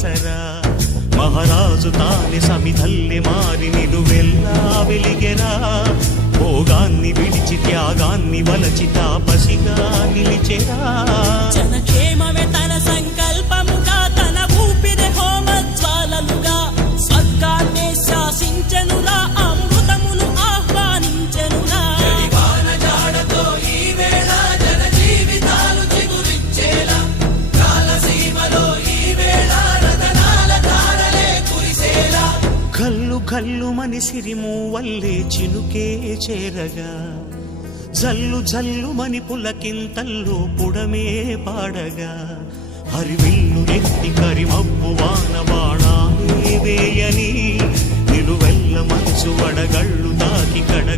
ఆసరా మహారాజు తానే సమిధల్లె మారి నిలువెల్లా వెలిగెరా భోగాన్ని విడిచి త్యాగాన్ని వలచి తాపసిగా నిలిచెరా జనక్షేమమే తన సంకల్పముగా తన ఊపిరి హోమజ్వాలలుగా స్వర్గాన్నే శాసించెనురా అమృతమును ఆహ్వానించెనురా జాడతో ఈ వేళ జన జీవితాలు చిగురించేలా కాలసీమలో ఈ వేళ రతనాల ధారలే కురిసేలా కల్లు కల్లు మని సిరిము వల్లే చినుకే చేరగా జల్లు జల్లు మని పులకింతల్లు పుడమే పాడగా హరివిల్లు నెత్తి కరిమబ్బు వాన బాణాలే వేయని నిలువెల్ల మంచు వడగళ్ళు తాకి కడ